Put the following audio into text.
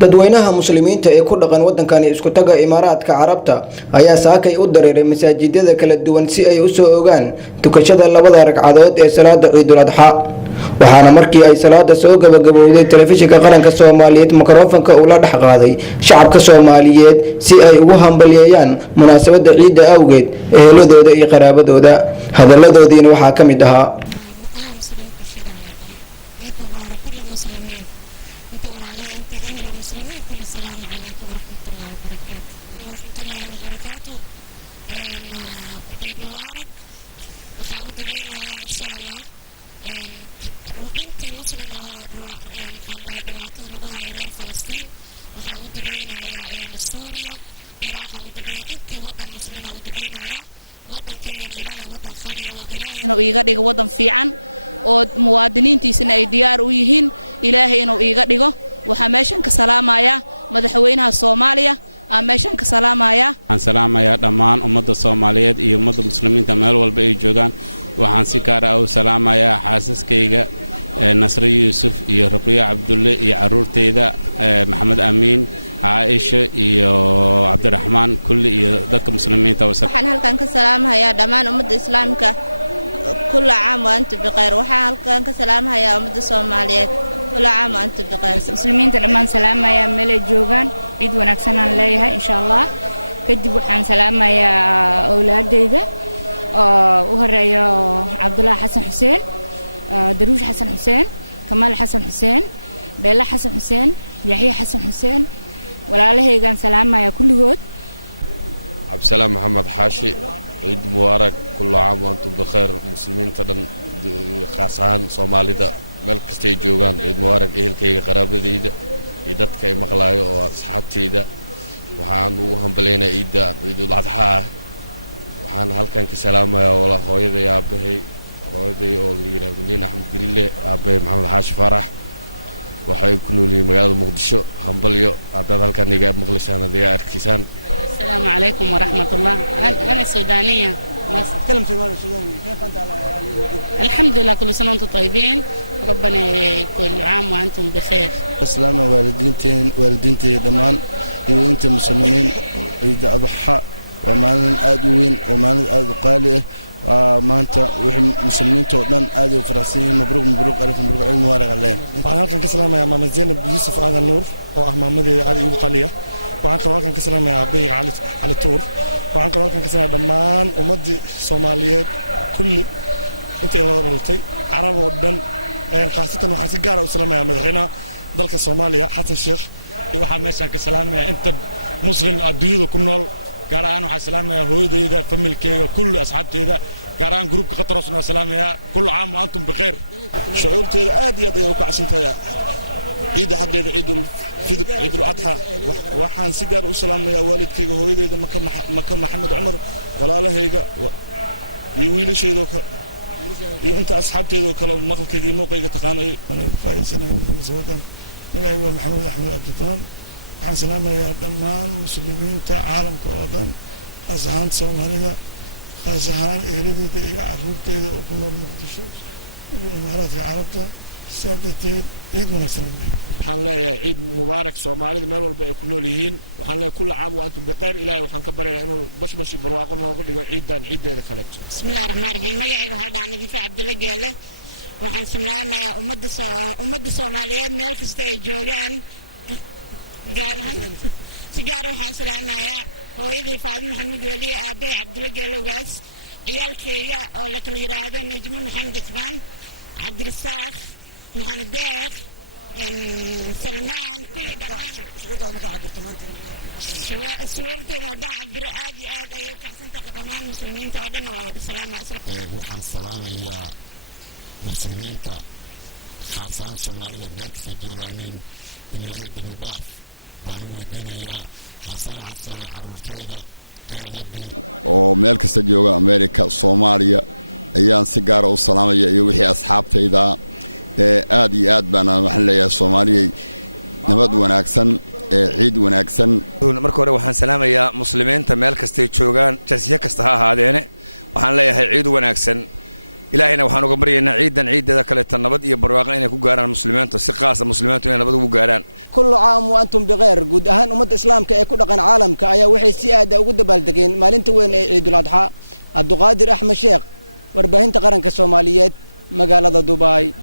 dadweynaha muslimiinta ee ku dhaqan wadankan isku taga Imaaraadka Carabta ayaa saakay u dareeray masaajidada kala duwan si ay u soo ogaan tukashada labada ragcadood ee salaada Ciidul Adha waxaana markii ay salaada soo gabagabowday telefishinka qaranka Soomaaliyeed mikrofoonka uu la dhex qaaday shacabka Soomaaliyeed si ay ugu hambalyeeyaan munaasabada ciida awgeed eheladooda iyo qaraabadooda hadaladoodiina waxaa ka mid ahaa inuu iiga dhigo wadan fiican oo muwaadiniintiisana ay diyaar u yihiin ilaahay inuu iiga dhigo waxa meeshan ka salaamaya madaxweynaha Soomaaliya aan meeshan ka salaamaya aan salaamaya dhammaan ummadda Soomaaliyeed iyo ummadda muslimiinta meel walba ay joogaan waxaan si gaar ah u salaamaya xaasaskayga Nasr Yuusuf iyo Ruqiya Cabdulle iyo caruurteyda Maxamed Amiin Aisha iyo Cabdiraxmaan kulli iyo dadka muslimiinta waxaan halkan ka salaamayaa dhammaan ummadda islaamka كل عام وأنتم بخير وحال كان كسلامها يا أمد الصوماليات كل عام وأنتم بخير مسلمين تلمان سلامة يا ملك جوجان عيد ونكسنا ليها إن شاء الله كدب وحن سلامة يا أولاد ذا وهريا عبد الله حسن حسين دروش حسن حسين كمال حسن حسين بيلا حسن حسين يحيى حسن حسين ولا له كان سلامة يا كل جود عبد السلام محمد حاشي عيد مبارك كل عام وأنتم بخير مسلمين تدن خاصان صوماليدا ملك كستي جوجان عيد مبارك إهلكي قرابديدا إيدتك مقلايو وأصحابتيدا وحان وهم بلينا عيد الأضحى وحان هالكان كسلامة يا والله هويدا يا أبهي هويدا أولينا دولين أحمد قريلي أبهي محمد حاشي فرح waxay ku noolyihiin magaalada Muqdisho hambalyo aad halkan niga maqlisana diga arkisan السلام عليكم ورحمة الله أنا سودانية أتكلم سودانية كيف أنت الحمد لله كل سنة وأنتم طيبين ربنا كل عام وأنتم بخير السلام والدينتي دمان أنت مسلمين عيد الأضحى ومال أدوين ومال أدقاليه وما أنت مسلمين تودن أدي وفرنسيين مبروك ألف مبروك عيد مبارك عليهم. وأنا كان كسلام يا ماما زينب يوسف على النور وأمام ذي أدي وقاليه. وعن قرار كان كسلام يا أبي على الطور وعن قرار كان كسلام دمان ومدي صوماليات كل أنت إلى ضرلتي عرب ودن خاصة وحاسي جارة وسلام يا مدحنا ذلك الصومالية حسن الشيخ وحنا ماشان كسلام أنت مسلم الدنيا كنول جاران وحسلام يا هودي ذا فمل كي كل أصحابتي ذا جاران جروب قطرسنا وسلام يا كل عام وأنتم بخير شعورتي آدي وكعسنتها عيد حق عيد الفطر عيد الأضحى وحان سيجار وسلام يا والد كي هويدي مكان محمد عمر ولا له هيجا يويل شيء ذوك أنت أصحابتي ذوك كلام مقل كي موقع تقاني أنا فايسنا من سودان مجاي هو محمود أحمد عبد الدون وحان سلام يا دمان مسلمين تاع عالم كودان خاصهان صوماليدا خاصهان إهردي يا عرورتي وكم المقدشو الإمارات العربية سادتين عيد ونكسران له waxaan leeyahay ciid mubaarak Soomaalida meel walba ay ku nool yihiin waxaan leeyahay kullu caam wa antum biqayr ilaahay waxaan ka baryaynaa inuu bashbash barwaaqo nooga dhigo ciidan ciideeda kale bismillaahir rahmaanir rahiim magacayga waxa dhaana Nadiifa Cabdulla Geele waxaan salaamayaa ummadda Soomaaliyeed meel kasta ay joogaan gaar ahaan si gaar ah waxaan salaamayaa hooyaday Faadimo Maxamed Wali aabay Cabdulla Geele ugaas ciyaalkayga oo la kala yiraahdo Najmo Maxamed Ismaan Cabdirasaaq محمد داخ سلمان كل دمان شعورتها ما عبرت ما سوورتي هذا عبر آدي أيوة كحسن تقدمان مسلمين تودنا وود السلام وحن السلام يا مسلمين تا خاصان صومالي الملك في جورانين من الحيد المضاف بانو الدنيا حسن عروتيدا oo meel kasta jooga America Soomaaliya ayaan si gaar ah u salaamaya iyo wixii asxaabtayda aad iyo aad baan waxaan leeyahay Soomaaliyeey nabad wanaagsan ciid wanaagsan marka hore waxaan salaamayaa muslimiinta meel kasta ay joogaan jasiya kasta ha ahaadeene waxaan leeyahay ciid wanaagsan ilaahayna waxaan uga baryaynaa ciidan ciideeda kale tan nabad iyo barwaaqo inay ku gaaraan muslimiinta si qaas ah muslimiintu inay nabad ugu gaaraan kullu caam wa antum bikhayr guud ahaan ummadda islaamka ee ku dhaqan caalamka ayaa waxay si aad ah ugu dabaaldegeen maalinta weyn ee ciidul adxa abduqaadir axmed sheekh warbaahinta qaranka Soomaaliyeed magaalada Dubai